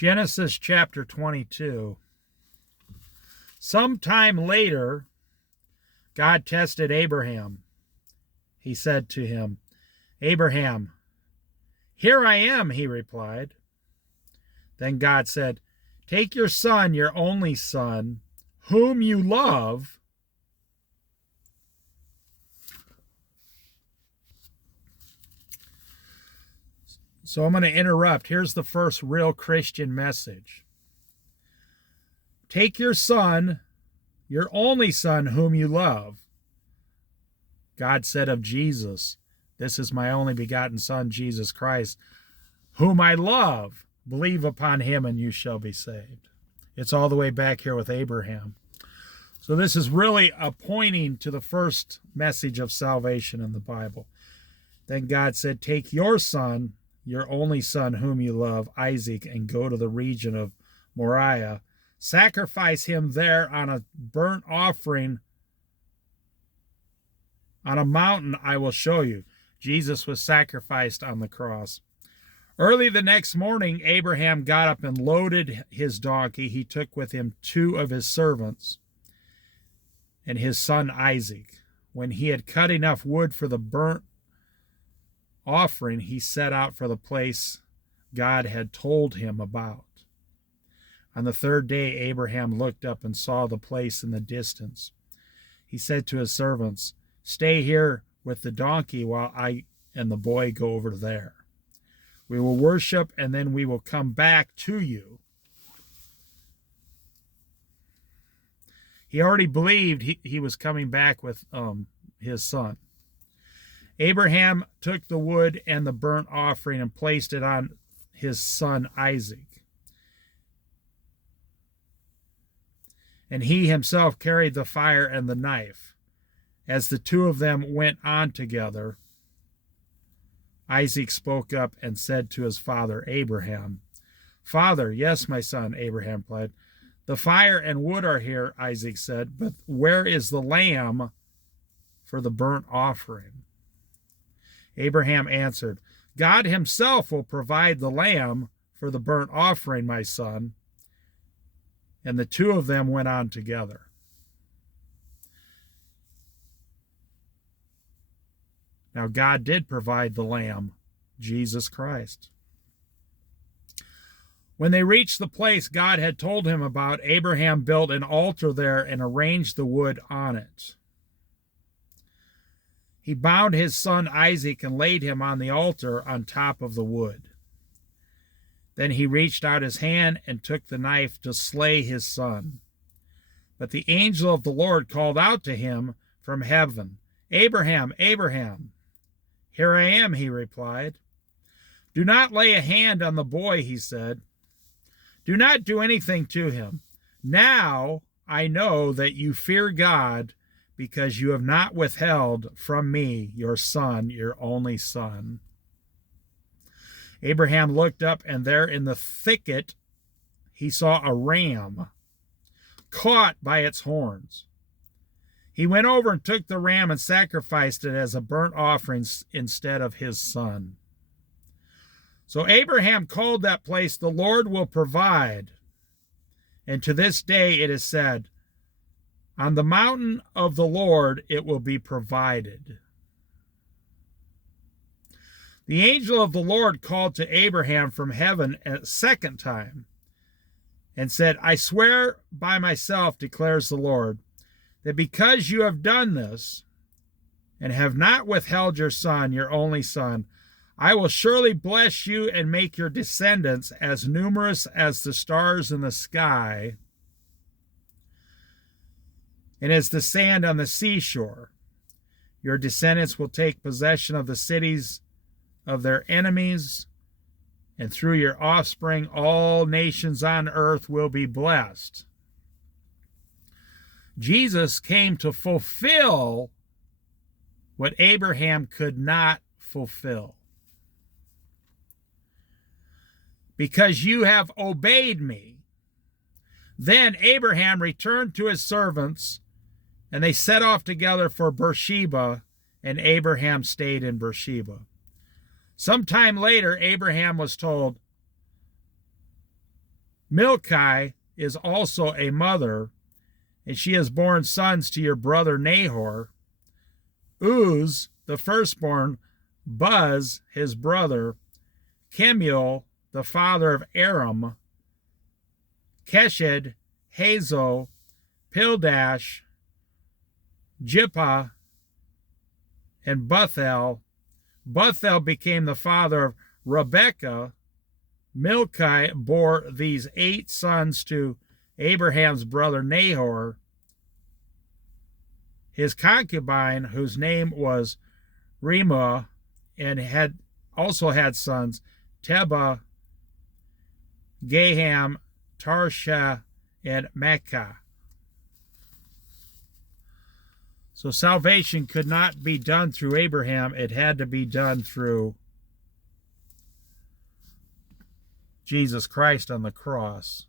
Genesis chapter 22. Sometime later, God tested Abraham. He said to him, "Abraham." "Here I am," he replied. Then God said, "Take your son, your only son, whom you love, So I'm going to interrupt. Here's the first real Christian message. Take your son, your only son whom you love. God said of Jesus, "This is my only begotten son, Jesus Christ, whom I love. Believe upon him and you shall be saved." It's all the way back here with Abraham. So this is really pointing to the first message of salvation in the Bible. Then God said, "Take your son, your only son whom you love, Isaac, and go to the region of Moriah. Sacrifice him there on a burnt offering on a mountain I will show you." Jesus was sacrificed on the cross. Early the next morning, Abraham got up and loaded his donkey. He took with him 2 of his servants and his son Isaac. When he had cut enough wood for the burnt offering, he set out for the place God had told him about. On the 3rd day, Abraham looked up and saw the place in the distance. He said to his servants, "Stay here with the donkey while I and the boy go over there. We will worship and then we will come back to you." He already believed he was coming back with his son. Abraham took the wood and the burnt offering and placed it on his son Isaac. And he himself carried the fire and the knife. As the 2 of them went on together, Isaac spoke up and said to his father Abraham, "Father." "Yes, my son," Abraham replied. "The fire and wood are here," Isaac said, "but where is the lamb for the burnt offering?" Abraham answered, "God himself will provide the lamb for the burnt offering, my son." And the 2 of them went on together. Now God did provide the lamb, Jesus Christ. When they reached the place God had told him about, Abraham built an altar there and arranged the wood on it. He bound his son Isaac and laid him on the altar on top of the wood. Then he reached out his hand and took the knife to slay his son. But the angel of the Lord called out to him from heaven, "Abraham, Abraham." "Here I am," he replied. "Do not lay a hand on the boy," he said. "Do not do anything to him. Now I know that you fear God, because you have not withheld from me your son, your only son." Abraham looked up, and there in the thicket he saw a ram caught by its horns. He went over and took the ram and sacrificed it as a burnt offering instead of his son. So Abraham called that place, "The Lord will provide." And to this day it is said, "On the mountain of the Lord it will be provided." The angel of the Lord called to Abraham from heaven a second time and said, "I swear by myself, declares the Lord, that because you have done this and have not withheld your son, your only son, I will surely bless you and make your descendants as numerous as the stars in the sky and as the sand on the seashore. Your descendants will take possession of the cities of their enemies, and through your offspring all nations on earth will be blessed." Jesus came to fulfill what Abraham could not fulfill. "Because you have obeyed me." Then Abraham returned to his servants, and they set off together for Beersheba, and Abraham stayed in Beersheba. Sometime later, Abraham was told, Milcah is also a mother, and she has borne sons to your brother Nahor. Uz, the firstborn, Buz, his brother, Kemuel, the father of Aram, Keshed, Hazo, Pildash, Jippah, and Bethel. Bethel became the father of Rebekah. Milcah bore these 8 sons to Abraham's brother Nahor. His concubine, whose name was Remuah, and had also had sons, Tebah, Gaham, Tarsha, and Makkah. So salvation could not be done through Abraham. It had to be done through Jesus Christ on the cross.